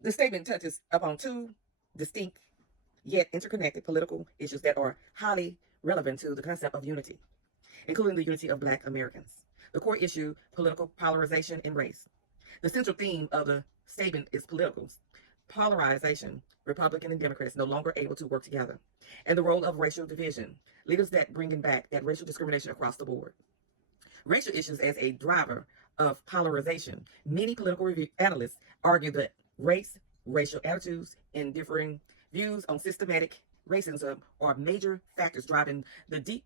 The statement touches upon two distinct yet interconnected political issues that are highly relevant to the concept of unity, including the unity of Black Americans. The core issue, political polarization and race. The central theme of the statement is political polarization, Republican and Democrats no longer able to work together, and the role of racial division, leaders that bringing back that racial discrimination across the board. Racial issues as a driver of polarization. Many political analysts argue that race, racial attitudes, and differing views on systematic racism are major factors driving the deep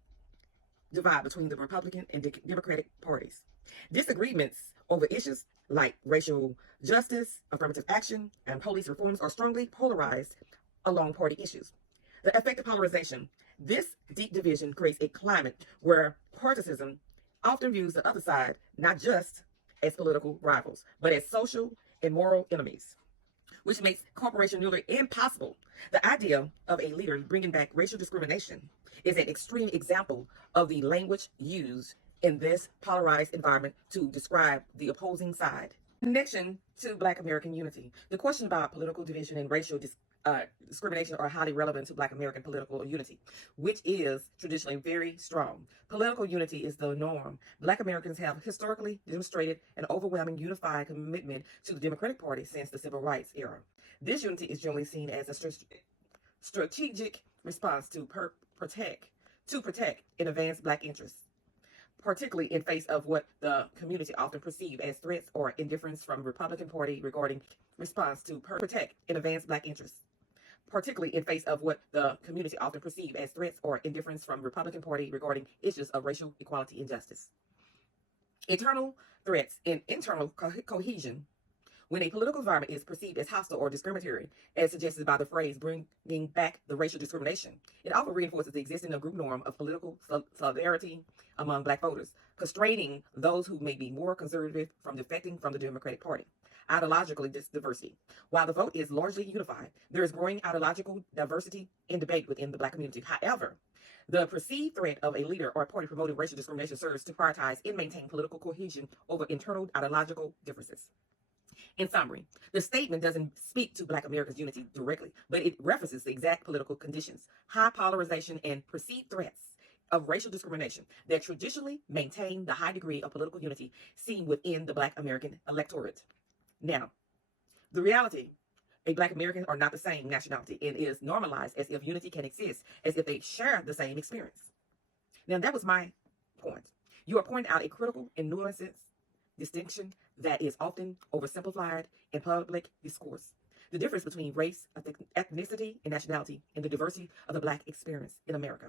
divide between the Republican and Democratic parties. Disagreements over issues like racial justice, affirmative action, and police reforms are strongly polarized along party issues. The effect of polarization. This deep division creates a climate where partisanship often views the other side not just as political rivals, but as social and moral enemies, which makes cooperation nearly impossible. The idea of a leader bringing back racial discrimination is an extreme example of the language used in this polarized environment to describe the opposing side. Connection to Black American unity. The question about political division and racial discrimination are highly relevant to Black American political unity, which is traditionally very strong. Political unity is the norm. Black Americans have historically demonstrated an overwhelming unified commitment to the Democratic Party since the Civil Rights era. This unity is generally seen as a strategic response to protect and advance Black interests, particularly in face of what the community often perceive as threats or indifference from the Republican Party regarding response to protect and advance Black interests, particularly in face of what the community often perceive as threats or indifference from the Republican Party regarding issues of racial equality and justice. Internal threats and internal cohesion. When a political environment is perceived as hostile or discriminatory, as suggested by the phrase bringing back the racial discrimination, it often reinforces the existing group norm of political solidarity among Black voters, constraining those who may be more conservative from defecting from the Democratic Party. Ideologically diversity. While the vote is largely unified, there is growing ideological diversity in debate within the Black community. However, the perceived threat of a leader or a party promoting racial discrimination serves to prioritize and maintain political cohesion over internal ideological differences. In summary, the statement doesn't speak to Black Americans' unity directly, but it references the exact political conditions, high polarization, and perceived threats of racial discrimination that traditionally maintain the high degree of political unity seen within the Black American electorate. Now, the reality, a Black American are not the same nationality and is normalized as if unity can exist, as if they share the same experience. Now, that was my point. You are pointing out a critical and nuanced distinction that is often oversimplified in public discourse. The difference between race, ethnicity, and nationality, and the diversity of the Black experience in America.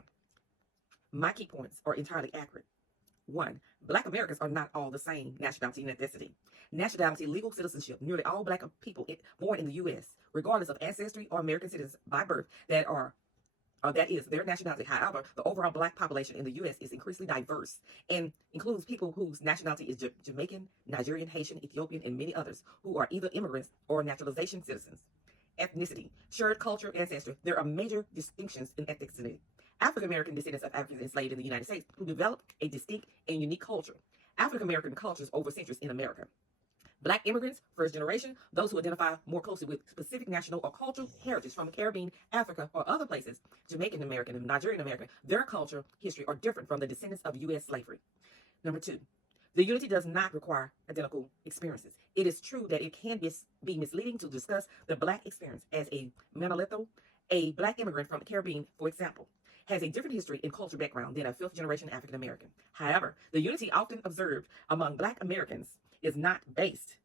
My key points are entirely accurate. 1. Black Americans are not all the same nationality and ethnicity. Nationality, legal citizenship. Nearly all Black people born in the U.S., regardless of ancestry or American citizens by birth, that is their nationality. However, the overall Black population in the U.S. is increasingly diverse and includes people whose nationality is Jamaican, Nigerian, Haitian, Ethiopian, and many others who are either immigrants or naturalization citizens. Ethnicity, shared culture, ancestry. There are major distinctions in ethnicity. African American descendants of Africans enslaved in the United States who developed a distinct and unique culture. African American cultures over centuries in America. Black immigrants, first generation, those who identify more closely with specific national or cultural heritage from the Caribbean, Africa, or other places, Jamaican American and Nigerian American, their culture, history are different from the descendants of U.S. slavery. Number 2, the unity does not require identical experiences. It is true that it can be misleading to discuss the Black experience as a monolith. A Black immigrant from the Caribbean, for example, has a different history and culture background than a fifth generation African American. However, the unity often observed among Black Americans is not based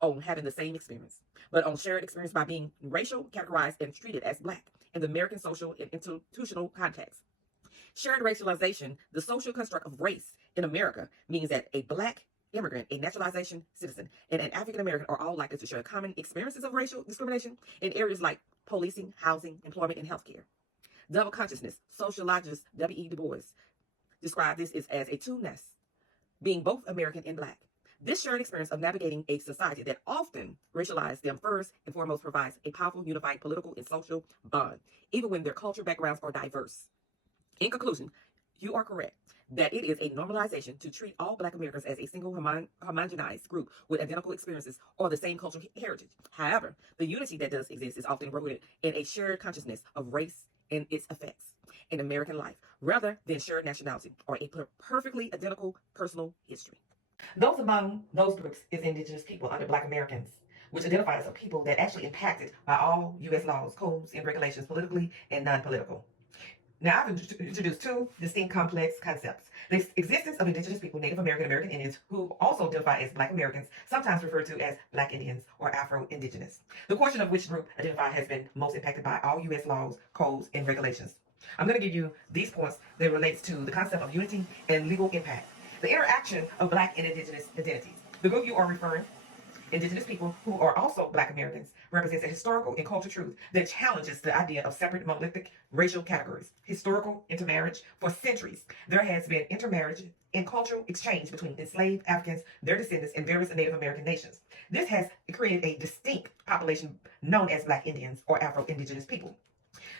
on having the same experience, but on shared experience by being racial, categorized, and treated as Black in the American social and institutional context. Shared racialization, the social construct of race in America, means that a Black immigrant, a naturalization citizen, and an African American are all likely to share common experiences of racial discrimination in areas like policing, housing, employment, and healthcare. Double consciousness, sociologist W.E. Du Bois described this as a two-ness, being both American and Black. This shared experience of navigating a society that often racialized them first and foremost provides a powerful, unified political and social bond, even when their culture backgrounds are diverse. In conclusion, You are correct that it is a normalization to treat all Black Americans as a single homogenized group with identical experiences or the same cultural heritage. However, the unity that does exist is often rooted in a shared consciousness of race and its effects in American life, rather than shared nationality or a perfectly identical personal history. Those among those groups is indigenous people under Black Americans, which identifies as people that actually impacted by all U.S. laws, codes, and regulations, politically and non-political. Now, I've introduced two distinct complex concepts. The existence of indigenous people, Native American, American Indians, who also identify as Black Americans, sometimes referred to as Black Indians or Afro-Indigenous. The portion of which group identified has been most impacted by all U.S. laws, codes, and regulations. I'm going to give you these points that relates to the concept of unity and legal impact. The interaction of Black and indigenous identities. The group you are referring, indigenous people who are also Black Americans, represents a historical and cultural truth that challenges the idea of separate monolithic racial categories. Historical intermarriage. For centuries, there has been intermarriage and cultural exchange between enslaved Africans, their descendants, and various Native American nations. This has created a distinct population known as Black Indians or Afro-Indigenous people.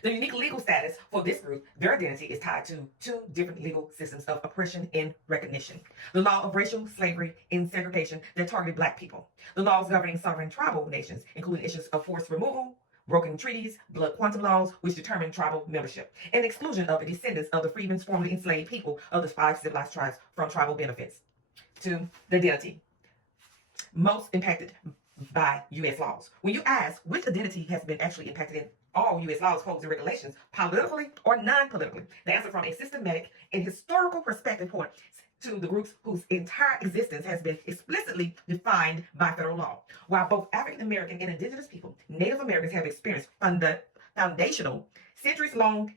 The unique legal status for this group, their identity is tied to two different legal systems of oppression and recognition. The law of racial slavery and segregation that targeted Black people. The laws governing sovereign tribal nations, including issues of forced removal, broken treaties, blood quantum laws, which determine tribal membership, and exclusion of the descendants of the freedmen's formerly enslaved people of the 5 civilized tribes from tribal benefits. To the identity, most impacted by U.S. laws. When you ask which identity has been actually impacted in all U.S. laws, codes, and regulations, politically or non-politically, the answer from a systematic and historical perspective points to the groups whose entire existence has been explicitly defined by federal law. While both African American and indigenous people, Native Americans have experienced foundational, centuries-long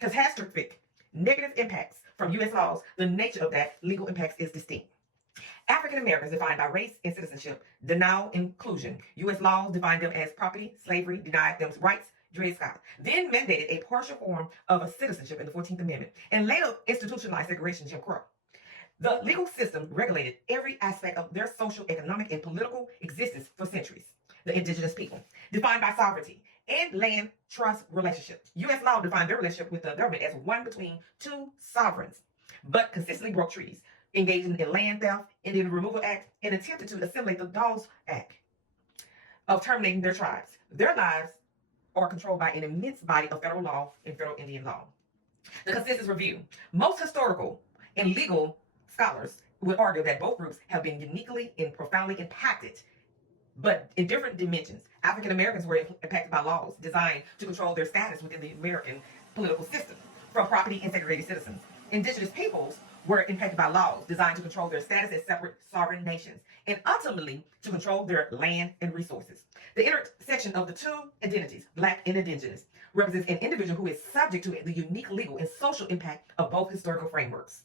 catastrophic negative impacts from U.S. laws, the nature of that legal impacts is distinct. African Americans defined by race and citizenship, denial inclusion. U.S. laws defined them as property, slavery, denied them rights, Dred Scott, then mandated a partial form of a citizenship in the 14th Amendment, and later institutionalized segregation, Jim Crow. The legal system regulated every aspect of their social, economic, and political existence for centuries. The indigenous people, defined by sovereignty and land trust relationship. U.S. law defined their relationship with the government as one between two sovereigns, but consistently broke treaties, engaging in land theft, Indian Removal Act, and attempted to assimilate the Dawes Act of terminating their tribes. Their lives are controlled by an immense body of federal law and federal Indian law. The consensus review. Most historical and legal scholars would argue that both groups have been uniquely and profoundly impacted, but in different dimensions. African Americans were impacted by laws designed to control their status within the American political system, from property and segregated citizens. Indigenous peoples were impacted by laws designed to control their status as separate sovereign nations, and ultimately to control their land and resources. The intersection of the two identities, Black and indigenous, represents an individual who is subject to the unique legal and social impact of both historical frameworks.